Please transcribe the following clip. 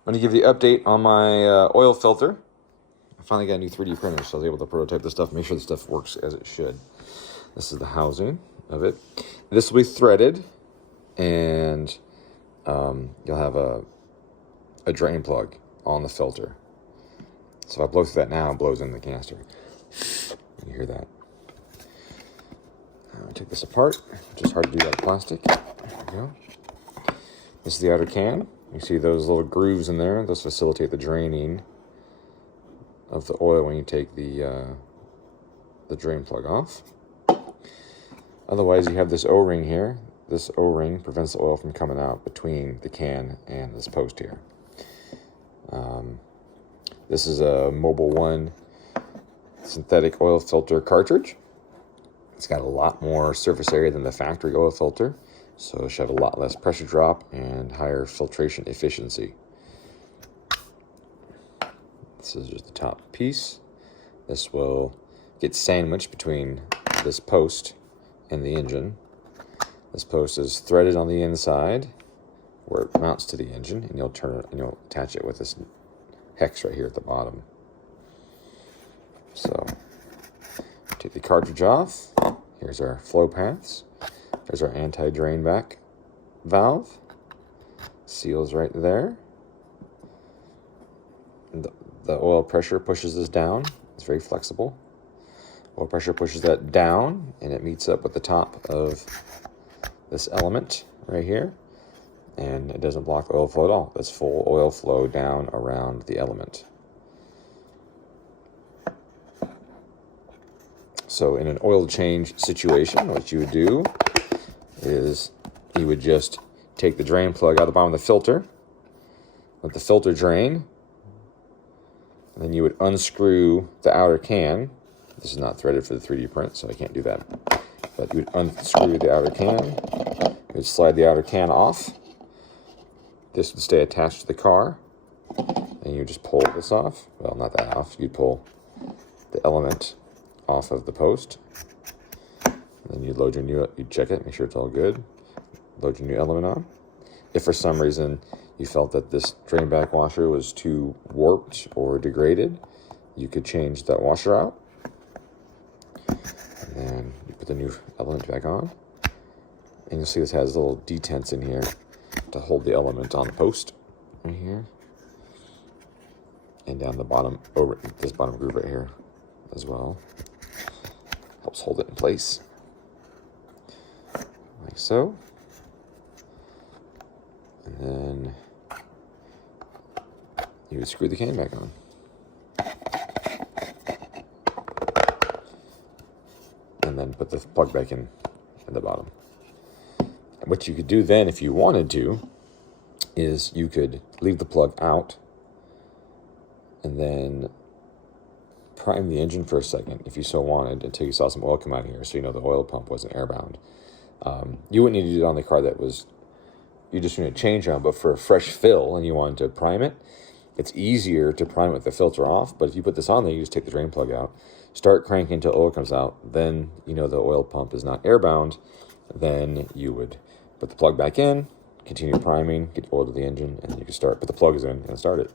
I'm going to give you the update on my oil filter. I finally got a new 3D printer, so I was able to prototype this stuff, make sure the stuff works as it should. This is the housing of it. This will be threaded, and you'll have a drain plug on the filter. So if I blow through that now, it blows in the canister. You hear that. Take this apart, which is hard to do out of plastic. There we go. This is the outer can. You see those little grooves in there. Those facilitate the draining of the oil when you take the drain plug off. Otherwise, you have this O-ring here. This O-ring prevents the oil from coming out between the can and this post here. This is a Mobil 1 synthetic oil filter cartridge. It's got a lot more surface area than the factory oil filter, so it should have a lot less pressure drop and higher filtration efficiency. This is just the top piece. This will get sandwiched between this post and the engine. This post is threaded on the inside where it mounts to the engine, and you'll turn it and you'll attach it with this hex right here at the bottom. So take the cartridge off. Here's our flow paths. There's our anti-drain back valve. Seals right there. The oil pressure pushes this down. It's very flexible. Oil pressure pushes that down, and it meets up with the top of this element right here. And it doesn't block the oil flow at all. There's full oil flow down around the element. So in an oil change situation, what you would do is you would just take the drain plug out of the bottom of the filter, let the filter drain, and then you would unscrew the outer can. This is not threaded for the 3D print, so I can't do that. But you would unscrew the outer can, you would slide the outer can off. This would stay attached to the car, and you would just pull this off. Well, not that off. You'd pull the element off of the post. And then you'd load your new, you'd check it, make sure it's all good. Load your new element on. If for some reason you felt that this drain back washer was too warped or degraded, you could change that washer out. And then you put the new element back on. And you'll see this has little detents in here to hold the element on the post right here. And down the bottom, over this bottom groove right here as well. Helps hold it in place. Like so. And then you would screw the can back on. And then put the plug back in at the bottom. And what you could do then, if you wanted to, is you could leave the plug out and then prime the engine for a second, if you so wanted, until you saw some oil come out here, so you know the oil pump wasn't airbound. You wouldn't need to do it on the car that was, you just need to change on, but for a fresh fill and you wanted to prime it, it's easier to prime it with the filter off. But if you put this on there, you just take the drain plug out, start cranking until oil comes out, then you know the oil pump is not airbound. Then you would put the plug back in, continue priming, get oil to the engine, and you can start, put the plugs in and start it.